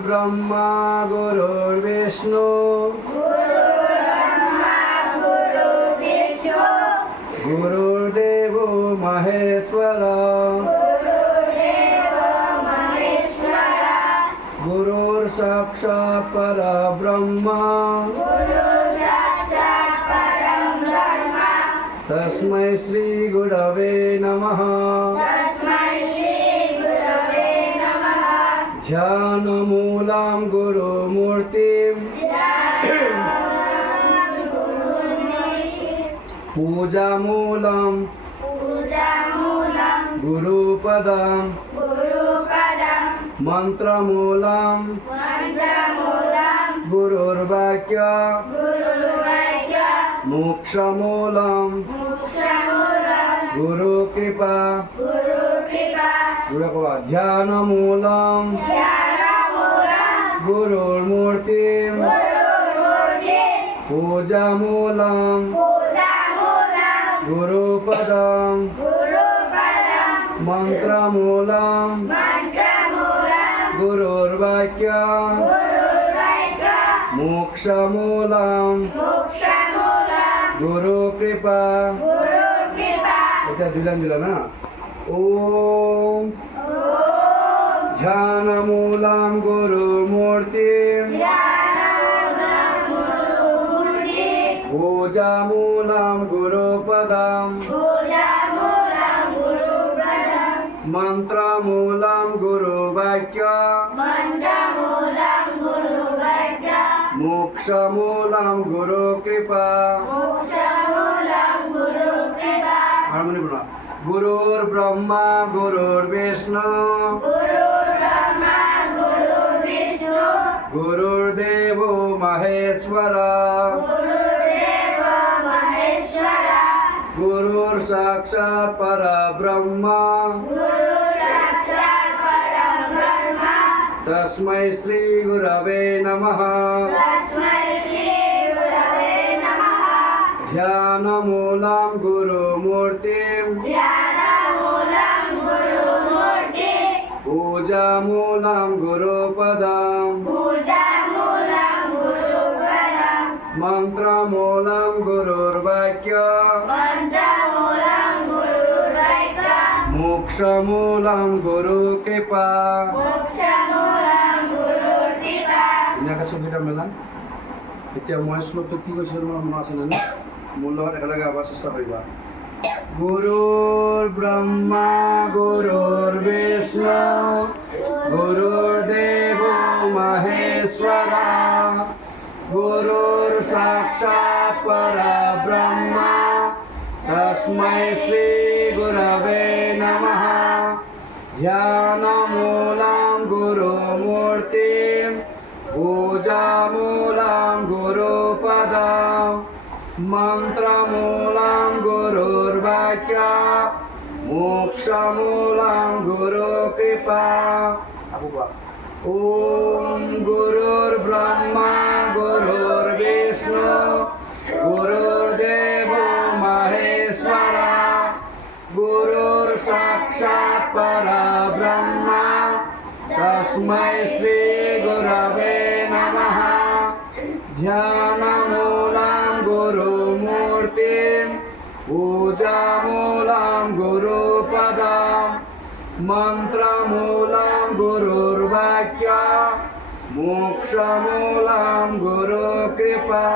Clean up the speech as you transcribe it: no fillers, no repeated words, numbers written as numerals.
गुरुर्ब्रह्मा गुरुर्विष्णु गुरुर्देवो महेश्वरा गुरुर्साक्षात् परब्रह्म तस्मै श्री गुरवे नमः ध्यानमूलं गुरुमूर्तिं पूजामूलं गुरुपदं मंत्रमूलं गुरुर्वाक्य मोक्षमूलं गुरुकृपा ध्यानमूलं गुरुर्मूर्तिं पूजामूलं गुरुपदं मंत्रमूलं गुरुर्वाक्य मोक्षमूलं गुरुकृपा ना ओम ध्यानमूलं गुरुमूर्तिं पूजामूलं गुरुपदं मंत्रमूलं गुरुवाक्य मोक्षमूलं गुरुकृपा हार्मोनी बना गुरुर्ब्रह्मा गुरुर्विष्णु गुरुर्देवो महेश्वरा गुरुर्साक्षात् परब्रह्म तस्मै श्री गुरवे नमः ध्यानमूलं गुरुमूर्तिं पूजामूलं गुरुपदं मंत्रमूलं गुरुर्वाक्य मोक्षमूलं गुरुकृपा इनका सुविधा मिला এতিয়া মই শ্লোকটো কি কৈছিলো মনত আছে নে মোৰ লগত একেলগে আবার চেষ্টা কৰিবা গুৰুৰ ব্ৰহ্মা গুৰুৰ্বিষ্ণু গুৰুৰ্দেৱ মহেশ্বৰা গুৰুৰ সাক্ষাৎ পৰব্ৰহ্ম তস্मै শ্ৰী গুৰৱে নমঃ ध्यानमूलं गुरुमूर्तिं पूजामूलं गुरुपदं मंत्रमूलं गुरुर्वाक्य मोक्षमूलं गुरुकृपा ओम गुरुर्ब्रह्मा गुरुर्विष्णु गुरुर्देवो महेश्वरा गुरुर्साक्षात् परब्रह्म तस्मै श्री गुरवे नमः ध्यानमूलं गुरुमूर्तिं पूजामूलं गुरुपदं मंत्रमूलं गुरुर्वाक्य मोक्षमूलं गुरुकृपा।